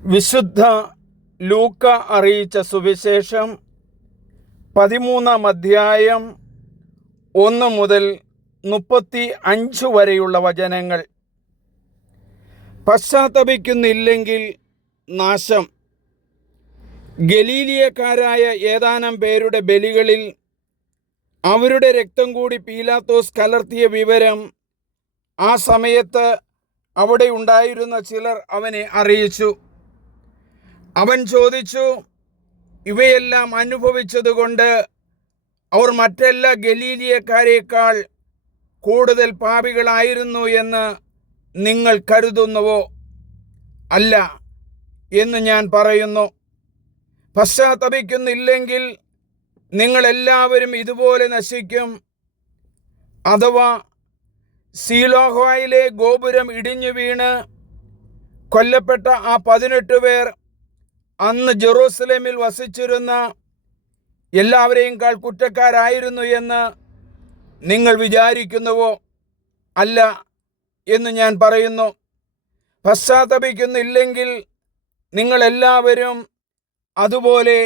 വിശുദ്ധ ലൂക്ക അറിയിച്ച സുവിശേഷം 13-ാം അധ്യായം 1 മുതൽ 35 വരെയുള്ള വചനങ്ങൾ. പശ്ചാത്തപിക്കുന്നില്ലെങ്കിൽ നാശം. ഗലീലിയക്കാരായ ഏതാനും പേരുടെ ബലികളിൽ അവരുടെ രക്തം കൂടി പീലാത്തോസ് കലർത്തിയ വിവരം ആ സമയത്ത് അവിടെ ഉണ്ടായിരുന്ന ചിലർ അവനെ അറിയിച്ചു. അവൻ ചോദിച്ചു, ഇവയെല്ലാം അനുഭവിച്ചതുകൊണ്ട് അവർ മറ്റെല്ലാ ഗലീലിയക്കാരേക്കാൾ കൂടുതൽ പാപികളായിരുന്നു എന്ന് നിങ്ങൾ കരുതുന്നുവോ? അല്ല എന്ന് ഞാൻ പറയുന്നു. പശ്ചാത്തപിക്കുന്നില്ലെങ്കിൽ നിങ്ങളെല്ലാവരും ഇതുപോലെ നശിക്കും. അഥവാ സീലോഹായിലെ ഗോപുരം ഇടിഞ്ഞു വീണ് കൊല്ലപ്പെട്ട ആ 18 പേർ അന്ന് ജെറൂസലേമിൽ വസിച്ചിരുന്ന എല്ലാവരെയുംക്കാൾ കുറ്റക്കാരായിരുന്നു എന്ന് നിങ്ങൾ വിചാരിക്കുന്നുവോ? അല്ല എന്ന് ഞാൻ പറയുന്നു. പശ്ചാത്തപിക്കുന്നില്ലെങ്കിൽ നിങ്ങളെല്ലാവരും അതുപോലെ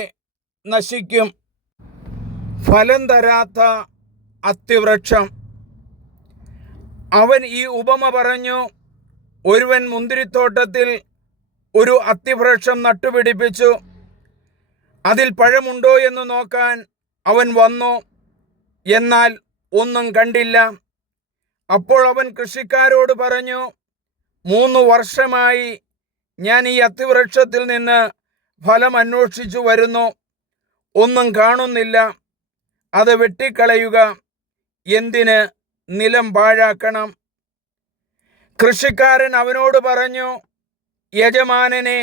നശിക്കും. ഫലം തരാത്ത അത്തിവൃക്ഷം. അവൻ ഈ ഉപമ പറഞ്ഞു. ഒരുവൻ മുന്തിരിത്തോട്ടത്തിൽ ഒരു അത്തിവൃക്ഷം നട്ടുപിടിപ്പിച്ചു. അതിൽ പഴമുണ്ടോ എന്ന് നോക്കാൻ അവൻ വന്നു, എന്നാൽ ഒന്നും കണ്ടില്ല. അപ്പോൾ അവൻ കൃഷിക്കാരോട് പറഞ്ഞു, 3 വർഷമായി ഞാൻ ഈ അത്തിവൃക്ഷത്തിൽ നിന്ന് ഫലം അന്വേഷിച്ചു വരുന്നു, ഒന്നും കാണുന്നില്ല. അത് വെട്ടിക്കളയുക. എന്തിന് നിലം പാഴാക്കണം? കൃഷിക്കാരൻ അവനോട് പറഞ്ഞു, യജമാനനെ,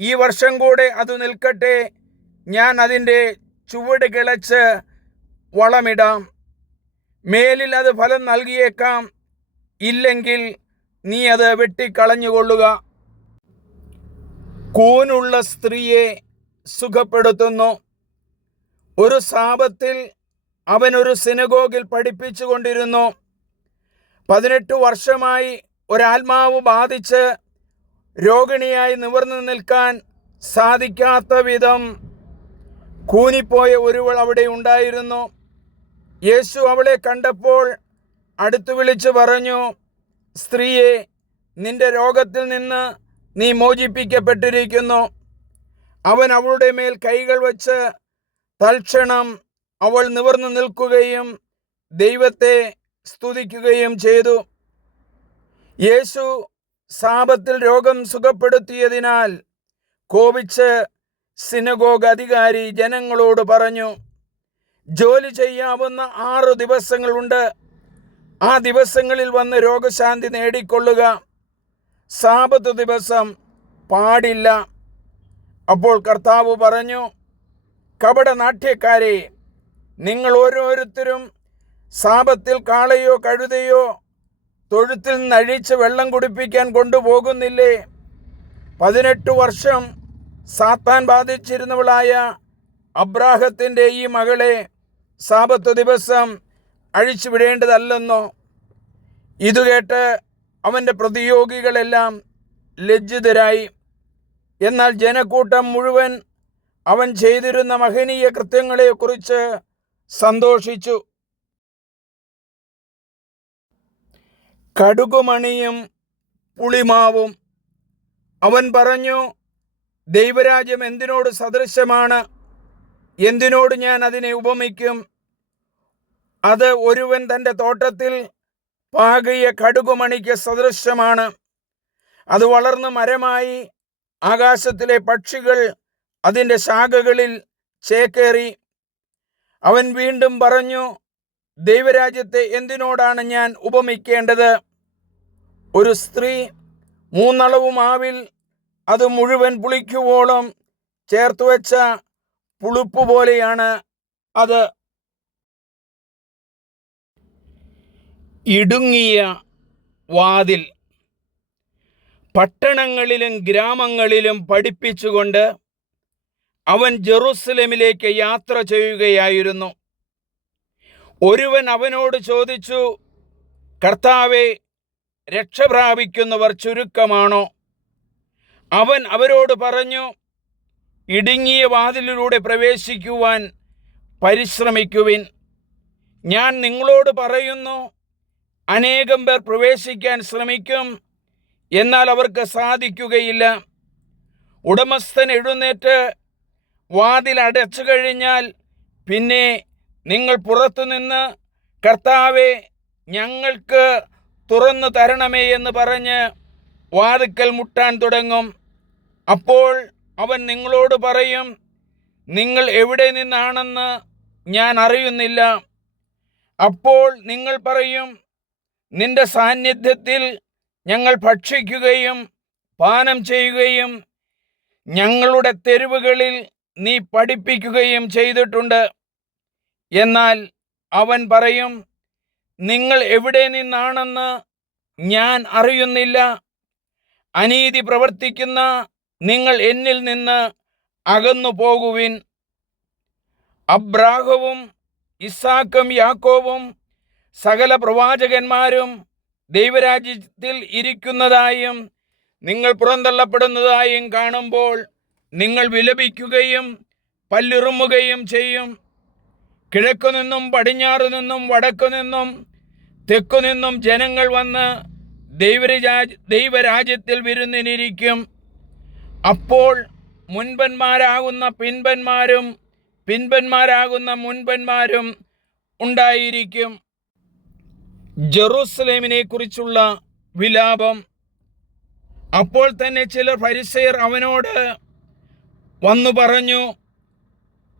ഈ വർഷം കൂടെ അത് നിൽക്കട്ടെ, ഞാൻ അതിൻ്റെ ചുവട് കിളച്ച് വളമിടാം. മേലിൽ അത് ഫലം നൽകിയേക്കാം, ഇല്ലെങ്കിൽ നീ അത് വെട്ടിക്കളഞ്ഞുകൊള്ളുക. കൂനുള്ള സ്ത്രീയെ സുഖപ്പെടുത്തുന്നു. ഒരു സാബത്തിൽ അവൻ ഒരു സിനഗോഗിൽ പഠിപ്പിച്ചു കൊണ്ടിരുന്നു. 18 വർഷമായി ഒരാത്മാവ് ബാധിച്ച് രോഗിണിയായി നിവർന്നു നിൽക്കാൻ സാധിക്കാത്ത വിധം കൂനിപ്പോയ ഒരുവൾ അവിടെ ഉണ്ടായിരുന്നു. യേശു അവളെ കണ്ടപ്പോൾ അടുത്തു വിളിച്ചു പറഞ്ഞു, സ്ത്രീയെ, നിന്റെ രോഗത്തിൽ നിന്ന് നീ മോചിപ്പിക്കപ്പെട്ടിരിക്കുന്നു. അവൻ അവളുടെ മേൽ കൈകൾ വച്ച് തൽക്ഷണം അവൾ നിവർന്നു നിൽക്കുകയും ദൈവത്തെ സ്തുതിക്കുകയും ചെയ്തു. യേശു സാബത്തിൽ രോഗം സുഖപ്പെടുത്തിയതിനാൽ കോപിച്ച് സിനഗോഗ് അധികാരി ജനങ്ങളോട് പറഞ്ഞു, ജോലി ചെയ്യാവുന്ന 6 ദിവസങ്ങളുണ്ട്. ആ ദിവസങ്ങളിൽ വന്ന് രോഗശാന്തി നേടിക്കൊള്ളുക. സാബത്ത് ദിവസം പാടില്ല. അപ്പോൾ കർത്താവ് പറഞ്ഞു, കപടനാട്യക്കാരെ, നിങ്ങൾ ഓരോരുത്തരും സാബത്തിൽ കാളയോ കഴുതയോ തൊഴുത്തിൽ നിന്ന് അഴിച്ച് വെള്ളം കുടിപ്പിക്കാൻ കൊണ്ടുപോകുന്നില്ലേ? 18 വർഷം സാത്താൻ ബാധിച്ചിരുന്നവളായ അബ്രാഹത്തിൻ്റെ ഈ മകളെ സാബത്ത് ദിവസം അഴിച്ചു വിടേണ്ടതല്ലെന്നോ? ഇതുകേട്ട് അവൻ്റെ പ്രതിയോഗികളെല്ലാം ലജ്ജിതരായി. എന്നാൽ ജനക്കൂട്ടം മുഴുവൻ അവൻ ചെയ്തിരുന്ന മഹനീയ കൃത്യങ്ങളെക്കുറിച്ച് സന്തോഷിച്ചു. കടുകുമണിയും പുളിമാവും. അവൻ പറഞ്ഞു, ദൈവരാജ്യം എന്തിനോട് സദൃശമാണ്? എന്തിനോട് ഞാൻ അതിനെ ഉപമിക്കും? അത് ഒരുവൻ തൻ്റെ തോട്ടത്തിൽ പാകിയ കടുകുമണിക്ക് സദൃശമാണ്. അത് വളർന്ന് മരമായി ആകാശത്തിലെ പക്ഷികൾ അതിൻ്റെ ശാഖകളിൽ ചേക്കേറി. അവൻ വീണ്ടും പറഞ്ഞു, ദൈവരാജ്യത്തെ എന്തിനോടാണ് ഞാൻ ഉപമിക്കേണ്ടത്? ഒരു സ്ത്രീ 3 അളവ് മാവിൽ അത് മുഴുവൻ പുളിക്കുവോളം ചേർത്ത് വെച്ച പുളിപ്പ് പോലെയാണ് അത്. ഇടുങ്ങിയ വാതിൽ. പട്ടണങ്ങളിലും ഗ്രാമങ്ങളിലും പഠിപ്പിച്ചുകൊണ്ട് അവൻ ജെറൂസലേമിലേക്ക് യാത്ര ചെയ്യുകയായിരുന്നു. ഒരുവൻ അവനോട് ചോദിച്ചു, കർത്താവേ, രക്ഷ പ്രാപിക്കുന്നവർ ചുരുക്കമാണോ? അവൻ അവരോട് പറഞ്ഞു, ഇടുങ്ങിയ വാതിലിലൂടെ പ്രവേശിക്കുവാൻ പരിശ്രമിക്കുവിൻ. ഞാൻ നിങ്ങളോട് പറയുന്നു, അനേകം പേർ പ്രവേശിക്കാൻ ശ്രമിക്കും, എന്നാൽ അവർക്ക് സാധിക്കുകയില്ല. ഉടമസ്ഥൻ എഴുന്നേറ്റ് വാതിൽ അടച്ചു കഴിഞ്ഞാൽ പിന്നെ നിങ്ങൾ പുറത്തുനിന്ന്, കർത്താവേ, ഞങ്ങൾക്ക് തുറന്നു തരണമേ എന്ന് പറഞ്ഞ് വാതിൽക്കൽ മുട്ടാൻ തുടങ്ങും. അപ്പോൾ അവൻ നിങ്ങളോട് പറയും, നിങ്ങൾ എവിടെ നിന്നാണെന്ന് ഞാൻ അറിയുന്നില്ല. അപ്പോൾ നിങ്ങൾ പറയും, നിന്റെ സാന്നിധ്യത്തിൽ ഞങ്ങൾ ഭക്ഷിക്കുകയും പാനം ചെയ്യുകയും ഞങ്ങളുടെ തെരുവുകളിൽ നീ പഠിപ്പിക്കുകയും ചെയ്തിട്ടുണ്ട്. എന്നാൽ അവൻ പറയും, നിങ്ങൾ എവിടെ നിന്നാണെന്ന് ഞാൻ അറിയുന്നില്ല. അനീതി പ്രവർത്തിക്കുന്ന നിങ്ങൾ എന്നിൽ നിന്ന് അകന്നു പോകുവിൻ. അബ്രാഹവും ഇസ്ഹാക്കും യാക്കോബും സകല പ്രവാചകന്മാരും ദൈവരാജ്യത്തിൽ ഇരിക്കുന്നതായും നിങ്ങൾ പുറന്തള്ളപ്പെടുന്നതായും കാണുമ്പോൾ നിങ്ങൾ വിലപിക്കുകയും പല്ലിറുമുകയും ചെയ്യും. കിഴക്കുനിന്നും പടിഞ്ഞാറു നിന്നും വടക്കു നിന്നും തെക്കു നിന്നും ജനങ്ങൾ വന്ന് ദൈവരാജ്യത്തിൽ വിരുന്നിനിരിക്കും. അപ്പോൾ മുൻപന്മാരാകുന്ന പിൻപന്മാരും പിൻപന്മാരാകുന്ന മുൻപന്മാരും ഉണ്ടായിരിക്കും. ജെറൂസലേമിനെ കുറിച്ചുള്ള വിലാപം. അപ്പോൾ തന്നെ ചിലർ ഫരിസേയർ അവനോട് വന്നു പറഞ്ഞു,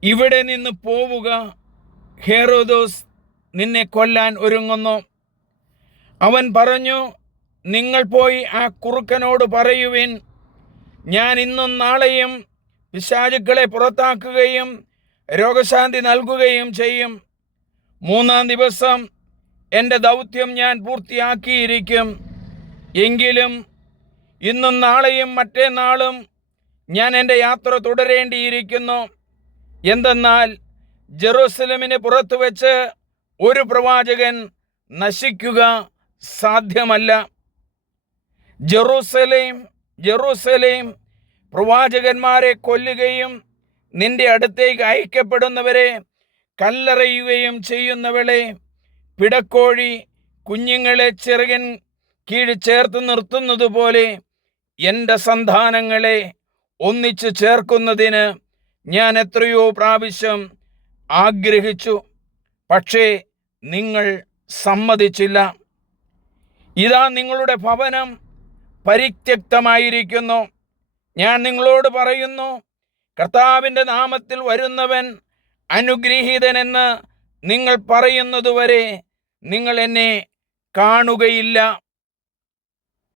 ഇവിടെ നിന്ന് പോവുക, ഹെരോദോസ് നിന്നെ കൊല്ലാൻ ഒരുങ്ങുന്നു. അവൻ പറഞ്ഞു, നിങ്ങൾ പോയി ആ കുറുക്കനോട് പറയുവിൻ, ഞാൻ ഇന്നും നാളെയും പിശാചുക്കളെ പുറത്താക്കുകയും രോഗശാന്തി നൽകുകയും ചെയ്യും. 3-ാം ദിവസം എൻ്റെ ദൗത്യം ഞാൻ പൂർത്തിയാക്കിയിരിക്കും. എങ്കിലും ഇന്നും നാളെയും മറ്റേനാളും ഞാൻ എൻ്റെ യാത്ര തുടരേണ്ടിയിരിക്കുന്നു. എന്തെന്നാൽ ജെറൂസലേമിന് പുറത്തു വെച്ച് ഒരു പ്രവാചകൻ നശിക്കുക സാധ്യമല്ല. ജെറൂസലേം, ജെറൂസലേം, പ്രവാചകന്മാരെ കൊല്ലുകയും നിന്റെ അടുത്തേക്ക് അയക്കപ്പെടുന്നവരെ കല്ലെറിയുകയും ചെയ്യുന്നവളെ, പിടക്കോഴി കുഞ്ഞുങ്ങളെ ചിറകിൻ കീഴ് ചേർത്ത് നിർത്തുന്നത് പോലെ എൻ്റെ സന്താനങ്ങളെ ഒന്നിച്ചു ചേർക്കുന്നതിന് ഞാൻ എത്രയോ പ്രാവശ്യം ആഗ്രഹിച്ചു, പക്ഷേ നിങ്ങൾ സമ്മതിച്ചില്ല. ഇതാ നിങ്ങളുടെ ഭവനം പരിത്യക്തമായിരിക്കുന്നു. ഞാൻ നിങ്ങളോട് പറയുന്നു, കർത്താവിൻ്റെ നാമത്തിൽ വരുന്നവൻ അനുഗ്രഹീതനെന്ന് നിങ്ങൾ പറയുന്നതുവരെ നിങ്ങൾ എന്നെ കാണുകയില്ല.